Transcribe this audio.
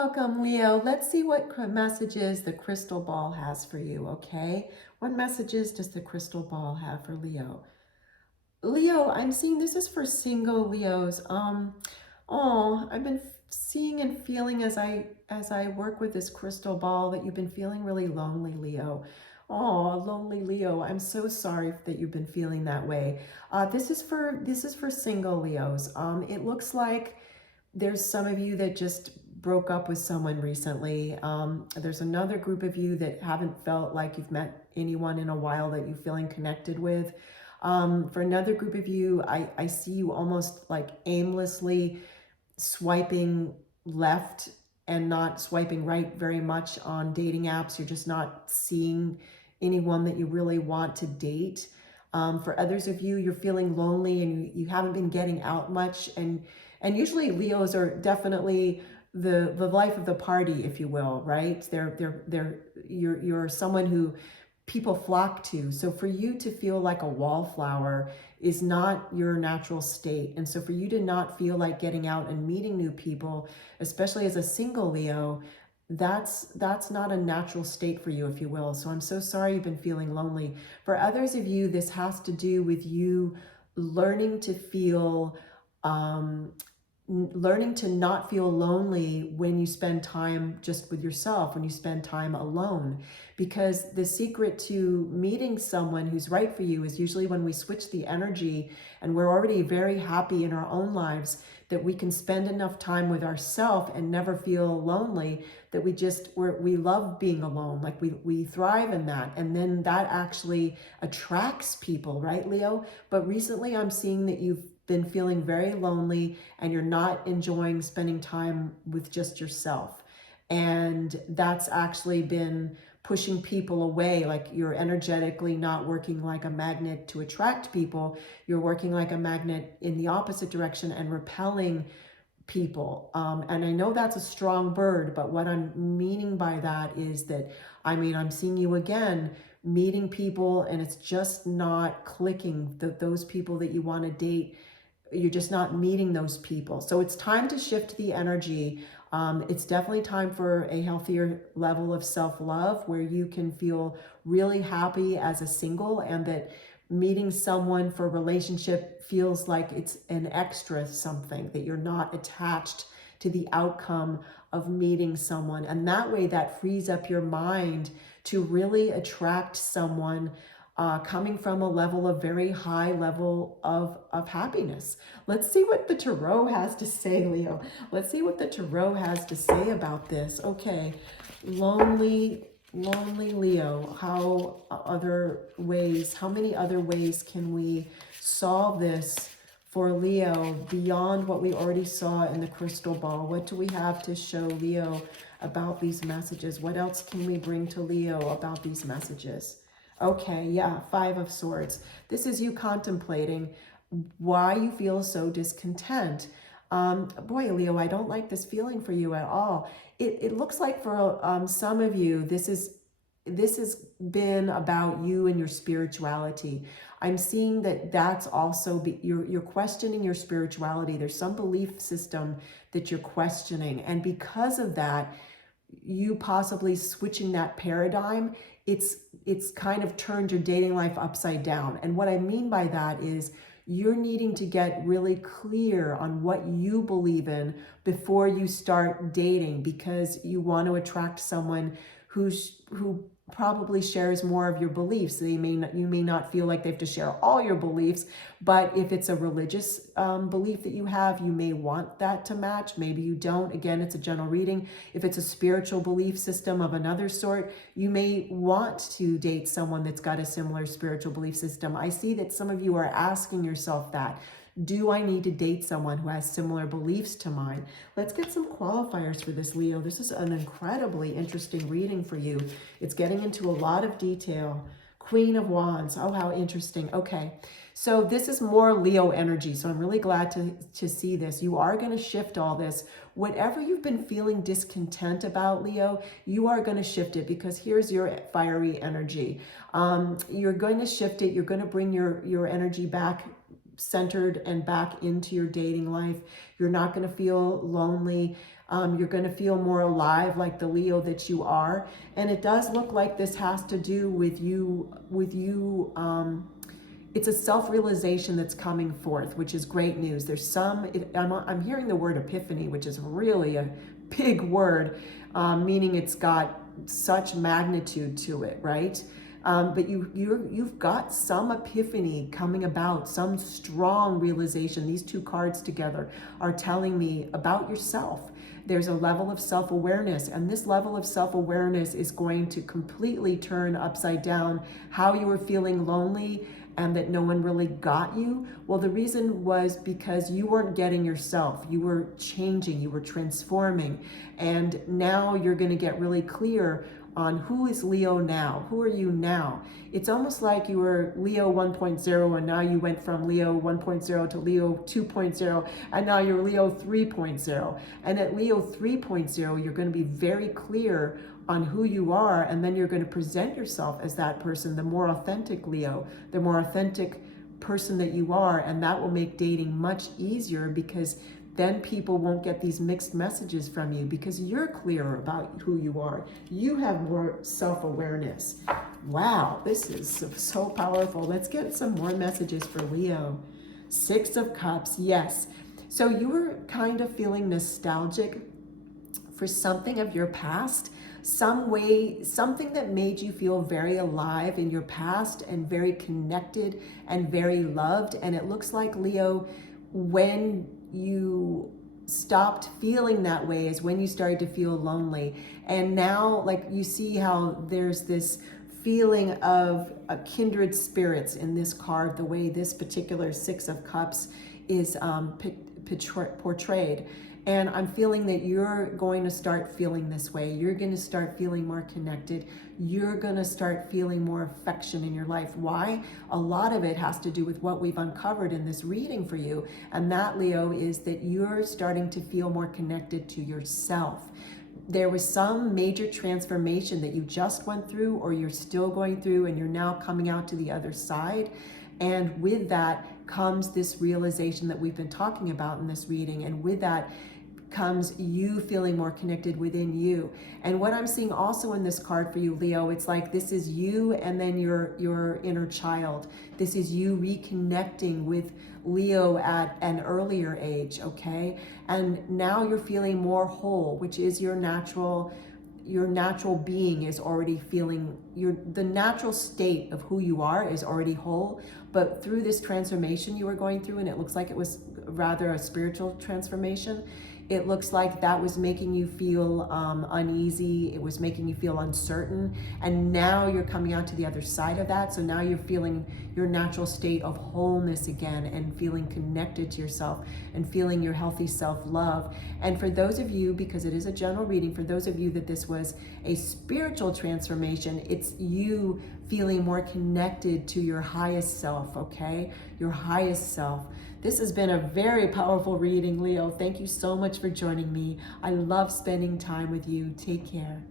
Welcome, Leo. Let's see what messages the crystal ball has for you, okay? What messages does the crystal ball have for Leo? Leo, I'm seeing this is for single Leos. I've been seeing and feeling as I work with this crystal ball that you've been feeling really lonely, Leo. Oh, lonely Leo. I'm so sorry that you've been feeling that way. This is for single Leos. It looks like there's some of you that just broke up with someone recently. There's another group of you that haven't felt like you've met anyone in a while that you're feeling connected with. For another group of you, I see you almost like aimlessly swiping left and not swiping right very much on dating apps. You're just not seeing anyone that you really want to date. For others of you, you're feeling lonely and you haven't been getting out much. And usually Leos are definitely the life of the party, if you will, right? You're someone who people flock to. So for you to feel like a wallflower is not your natural state. And so for you to not feel like getting out and meeting new people, especially as a single Leo, that's not a natural state for you, if you will. So I'm so sorry you've been feeling lonely. For others of you, this has to do with you learning to feel learning to not feel lonely when you spend time just with yourself, when you spend time alone. Because the secret to meeting someone who's right for you is usually when we switch the energy and we're already very happy in our own lives, that we can spend enough time with ourselves and never feel lonely, that we love being alone. Like we thrive in that. And then that actually attracts people, right, Leo? But recently I'm seeing that you've been feeling very lonely and you're not enjoying spending time with just yourself. And that's actually been pushing people away. Like you're energetically not working like a magnet to attract people. You're working like a magnet in the opposite direction and repelling people. And I know that's a strong bird, but what I'm meaning by that is that, I'm seeing you again meeting people and it's just not clicking. Those people that you want to date, you're just not meeting those people. So it's time to shift the energy. It's definitely time for a healthier level of self-love where you can feel really happy as a single, and that meeting someone for a relationship feels like it's an extra something, that you're not attached to the outcome of meeting someone. And that way that frees up your mind to really attract someone coming from a level of very high level of happiness. Let's see what the Tarot has to say, Leo. Let's see what the Tarot has to say about this. Okay, lonely Leo. How many other ways can we solve this for Leo beyond what we already saw in the crystal ball? What do we have to show Leo about these messages? What else can we bring to Leo about these messages? Okay, yeah, Five of Swords. This is you contemplating why you feel so discontent. Boy, Leo, I don't like this feeling for you at all. It looks like for some of you, this has been about you and your spirituality. I'm seeing that that's also you're questioning your spirituality. There's some belief system that you're questioning, and because of that, you possibly switching that paradigm, it's kind of turned your dating life upside down. And what I mean by that is you're needing to get really clear on what you believe in before you start dating, because you want to attract someone who probably shares more of your beliefs. You may not feel like they have to share all your beliefs, but if it's a religious belief that you have, you may want that to match. Maybe you don't. Again, it's a general reading. If it's a spiritual belief system of another sort, you may want to date someone that's got a similar spiritual belief system. I see that some of you are asking yourself that. Do I need to date someone who has similar beliefs to mine? Let's get some qualifiers for this, Leo. This is an incredibly interesting reading for you. It's getting into a lot of detail. Queen of Wands. Oh, how interesting. Okay. So this is more Leo energy. So I'm really glad to see this. You are going to shift all this. Whatever you've been feeling discontent about, Leo, you are going to shift it, because here's your fiery energy. You're going to shift it. You're going to bring your energy back centered and back into your dating life. You're not going to feel lonely. You're going to feel more alive, like the Leo that you are. And it does look like this has to do with you. It's a self-realization that's coming forth, which is great news. There's I'm hearing the word epiphany, which is really a big word, meaning it's got such magnitude to it, right? But you've got some epiphany coming about, some strong realization. These two cards together are telling me about yourself. There's a level of self-awareness, and this level of self-awareness is going to completely turn upside down how you were feeling lonely and that no one really got you. Well, the reason was because you weren't getting yourself. You were changing, you were transforming, and now you're going to get really clear on who is Leo now. Who are you now? It's almost like you were Leo 1.0 and now you went from Leo 1.0 to Leo 2.0 and now you're Leo 3.0. And at Leo 3.0, you're going to be very clear on who you are, and then you're going to present yourself as that person, the more authentic Leo, the more authentic person that you are, and that will make dating much easier because then people won't get these mixed messages from you because you're clearer about who you are. You have more self-awareness. Wow, this is so powerful. Let's get some more messages for Leo. 6 of Cups, yes. So you were kind of feeling nostalgic for something of your past, something that made you feel very alive in your past and very connected and very loved. And it looks like, Leo, when you stopped feeling that way is when you started to feel lonely. And now, like, you see how there's this feeling of a kindred spirits in this card, the way this particular 6 of Cups is portrayed. And I'm feeling that you're going to start feeling this way. You're going to start feeling more connected. You're going to start feeling more affection in your life. Why? A lot of it has to do with what we've uncovered in this reading for you. And that, Leo, is that you're starting to feel more connected to yourself. There was some major transformation that you just went through or you're still going through, and you're now coming out to the other side. And with that comes this realization that we've been talking about in this reading. And with that comes you feeling more connected within you. And what I'm seeing also in this card for you, Leo, it's like this is you and then your inner child. This is you reconnecting with Leo at an earlier age, okay? And now you're feeling more whole, which is your natural being is already feeling, the natural state of who you are is already whole. But through this transformation you were going through, and it looks like it was rather a spiritual transformation, it looks like that was making you feel uneasy. It was making you feel uncertain. And now you're coming out to the other side of that. So now you're feeling your natural state of wholeness again and feeling connected to yourself and feeling your healthy self-love. And for those of you, because it is a general reading, for those of you that this was a spiritual transformation, it's you feeling more connected to your highest self, okay? Your highest self. This has been a very powerful reading, Leo. Thank you so much for joining me. I love spending time with you. Take care.